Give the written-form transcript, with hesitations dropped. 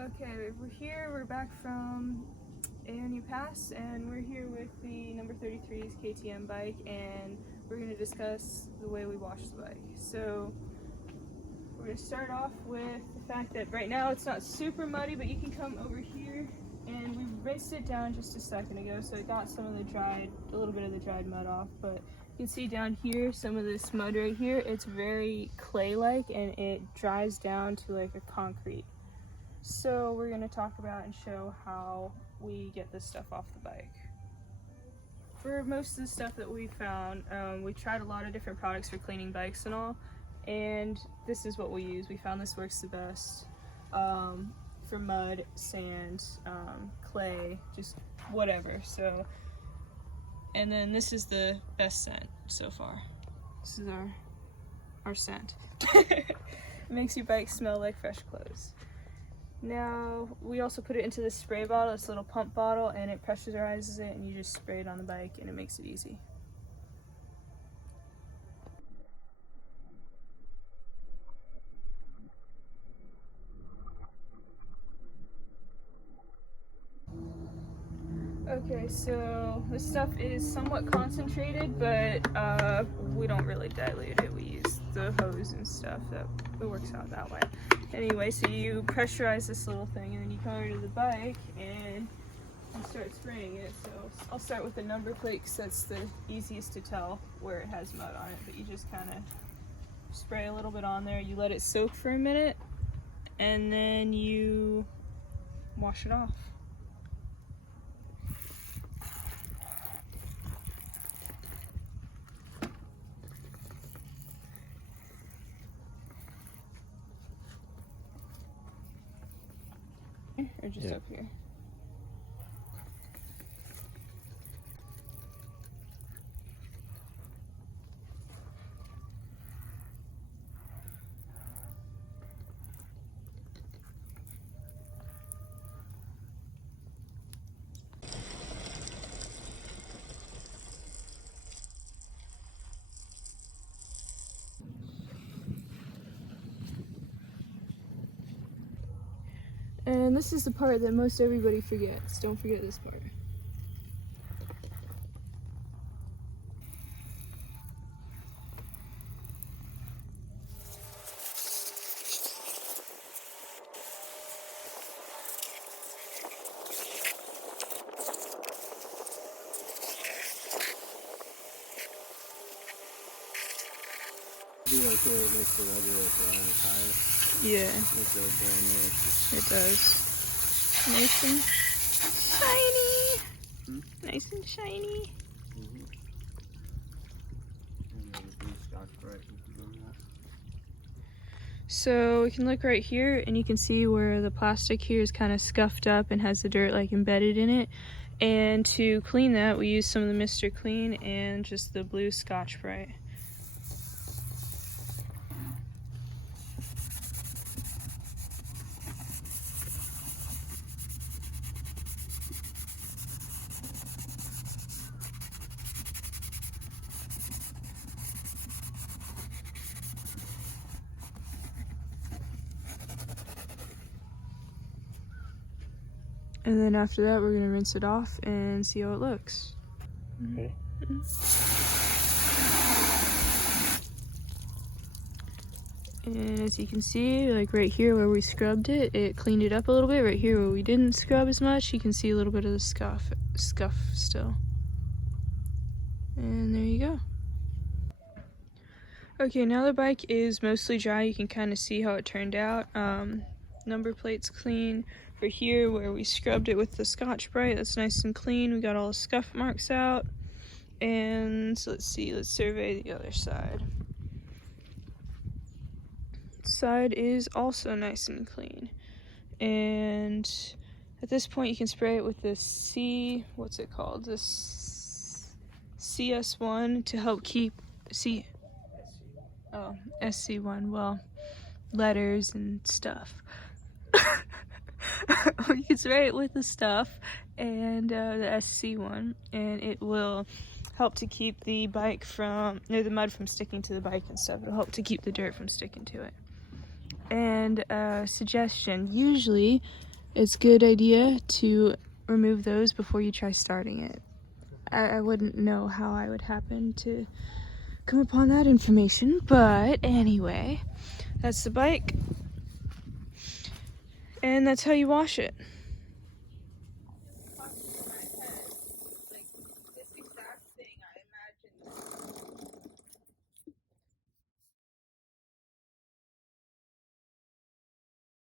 Okay, we're back from ANU Pass, and we're here with the number 33's KTM bike, and we're going to discuss the way we wash the bike. So we're going to start off with the fact that right now it's not super muddy, but you can come over here, and we rinsed it down just a second ago, so it got some of a little bit of the dried mud off, but you can see down here, some of this mud right here, it's very clay-like, and it dries down to like a concrete. So we're going to talk about and show how we get this stuff off the bike. For most of the stuff that we found, we tried a lot of different products for cleaning bikes and all, and this is what we use. We found this works the best for mud, sand, clay, just whatever. So, and then this is the best scent so far. This is our scent. It makes your bike smell like fresh clothes. Now, we also put it into this spray bottle, this little pump bottle, and it pressurizes it, and you just spray it on the bike, and it makes it easy. Okay, so this stuff is somewhat concentrated, but we don't really dilute it. We use the hose and stuff. It works out that way. Anyway, so you pressurize this little thing, and then you come over to the bike and you start spraying it. So I'll start with the number plate because that's the easiest to tell where it has mud on it. But you just kind of spray a little bit on there. You let it soak for a minute, and then you wash it off. Or just up here? And this is the part that most everybody forgets. Don't forget this part. Do like where it makes the rubber like around the tire. Yeah. Makes it brand new. It does. Nice and shiny. Nice and shiny. And then the blue Scotch Brite you can go on that. So we can look right here, and you can see where the plastic here is kind of scuffed up and has the dirt like embedded in it. And to clean that, we use some of the Mr. Clean and just the blue Scotch Brite. And then after that, we're going to rinse it off and see how it looks. Okay. And as you can see, like right here where we scrubbed it, it cleaned it up a little bit. Right here where we didn't scrub as much, you can see a little bit of the scuff still. And there you go. Okay, now the bike is mostly dry. You can kind of see how it turned out. Number plate's clean. For here where we scrubbed it with the Scotch Brite, that's nice and clean. We got all the scuff marks out. And so let's see, let's survey the other side. Side is also nice and clean. And at this point you can spray it with this what's it called? This CS1 to help keep SC1, well, letters and stuff. You can spray it with the stuff and the SC1, and it will help to keep the bike from, the mud from sticking to the bike and stuff. It'll help to keep the dirt from sticking to it. And suggestion, usually it's a good idea to remove those before you try starting it. I wouldn't know how I would happen to come upon that information, but anyway, that's the bike, and that's how you wash it.